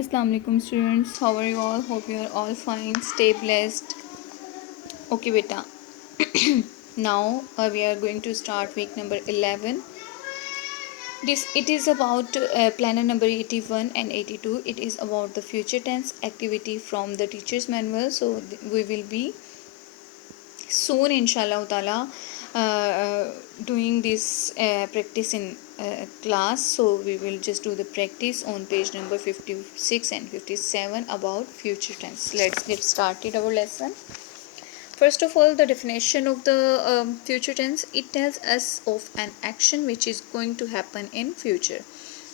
Assalamu alaikum students, how are you all? Hope you are all fine, stay blessed. Okay beta, now we are going to start week number 11. This it is about planner number 81 and 82. It is about the future tense activity from the teacher's manual. So we will be soon inshallah ta'ala doing this practice in class. So we will just do the practice on page number 56 and 57 about future tense. Let's get started our lesson. First of all, the definition of the future tense, it tells us of an action which is going to happen in future.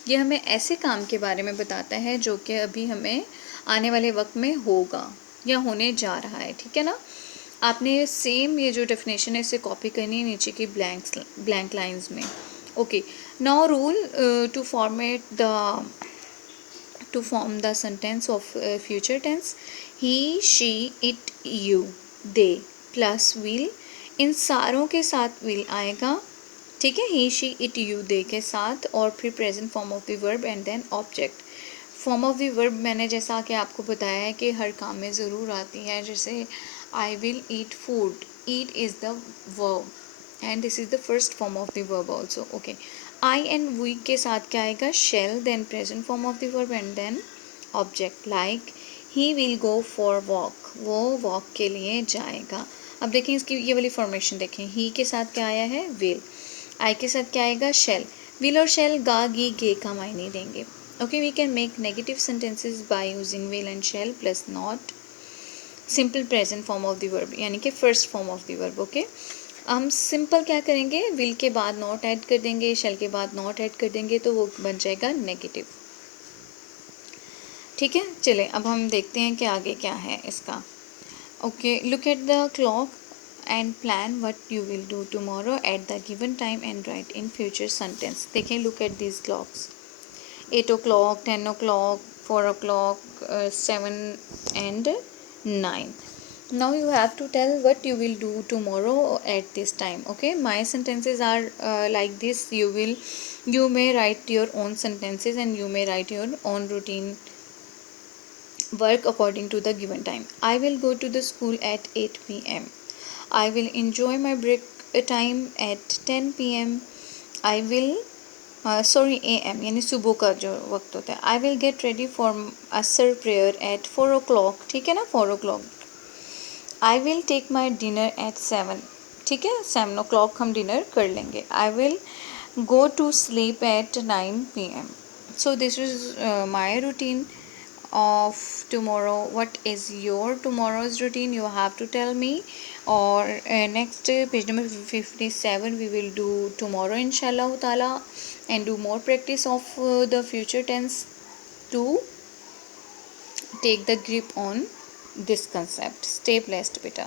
ये हमें ऐसे काम के बारे में बताता है जो कि अभी हमें आने वाले वक्त में होगा या होने जा रहा है. ठीक है ना. आपने सेम ये जो डेफिनेशन है इसे कॉपी करनी है नीचे की ब्लैंक लाइंस में. Okay, now rule to form the sentence of future tense. He, she, it, you, they plus will. इन सारों के साथ will आएगा. ठीक है. He, she, it, you, they के साथ और फिर present form of the verb and then object. Form of the verb मैंने जैसा कि आपको बताया है कि हर काम में ज़रूर आती है. जैसे I will eat food, eat is the verb and this is the first form of the verb also. Okay, I and we के साथ क्या आएगा? Shall, then present form of the verb and then object. Like he will go for walk, वो walk के लिए जाएगा. अब देखें इसकी ये वाली फॉर्मेशन देखें. ही के साथ क्या आया है? विल. आई के साथ क्या आएगा? शेल. विल और शेल गा गी गे का मायने देंगे. Okay, we can make negative sentences by using will and shall plus not simple present form of the verb, यानी कि first form of the verb. Okay, हम सिंपल क्या करेंगे? विल के बाद नॉट ऐड कर देंगे, शेल के बाद नॉट ऐड कर देंगे, तो वो बन जाएगा नेगेटिव. ठीक है. चले अब हम देखते हैं कि आगे क्या है इसका. Okay, look at the clock and plan what you will do tomorrow at the given time and write in future sentence. देखें, look at these clocks. 8 o'clock, 10 o'clock, 4 o'clock, 7 and 9. Now you have to tell what you will do tomorrow at this time. Okay, my sentences are like this. You may write your own sentences and you may write your own routine work according to the given time. I will go to the school at 8 p.m. I will enjoy my break time at 10 p.m. I will AM यानी सुबह का जो वक्त होता है. I will get ready for asr prayer at 4 o'clock. ठीक है ना, 4 o'clock. I will take my dinner at 7. ठीक है, 7 o'clock हम डिनर कर लेंगे. I will go to sleep at 9 p.m. So this is my routine of tomorrow. What is your tomorrow's routine? You have to tell me. Or next page number 57 we will do tomorrow inshallah ta'ala and do more practice of the future tense to take the grip on this concept. Stay blessed beta.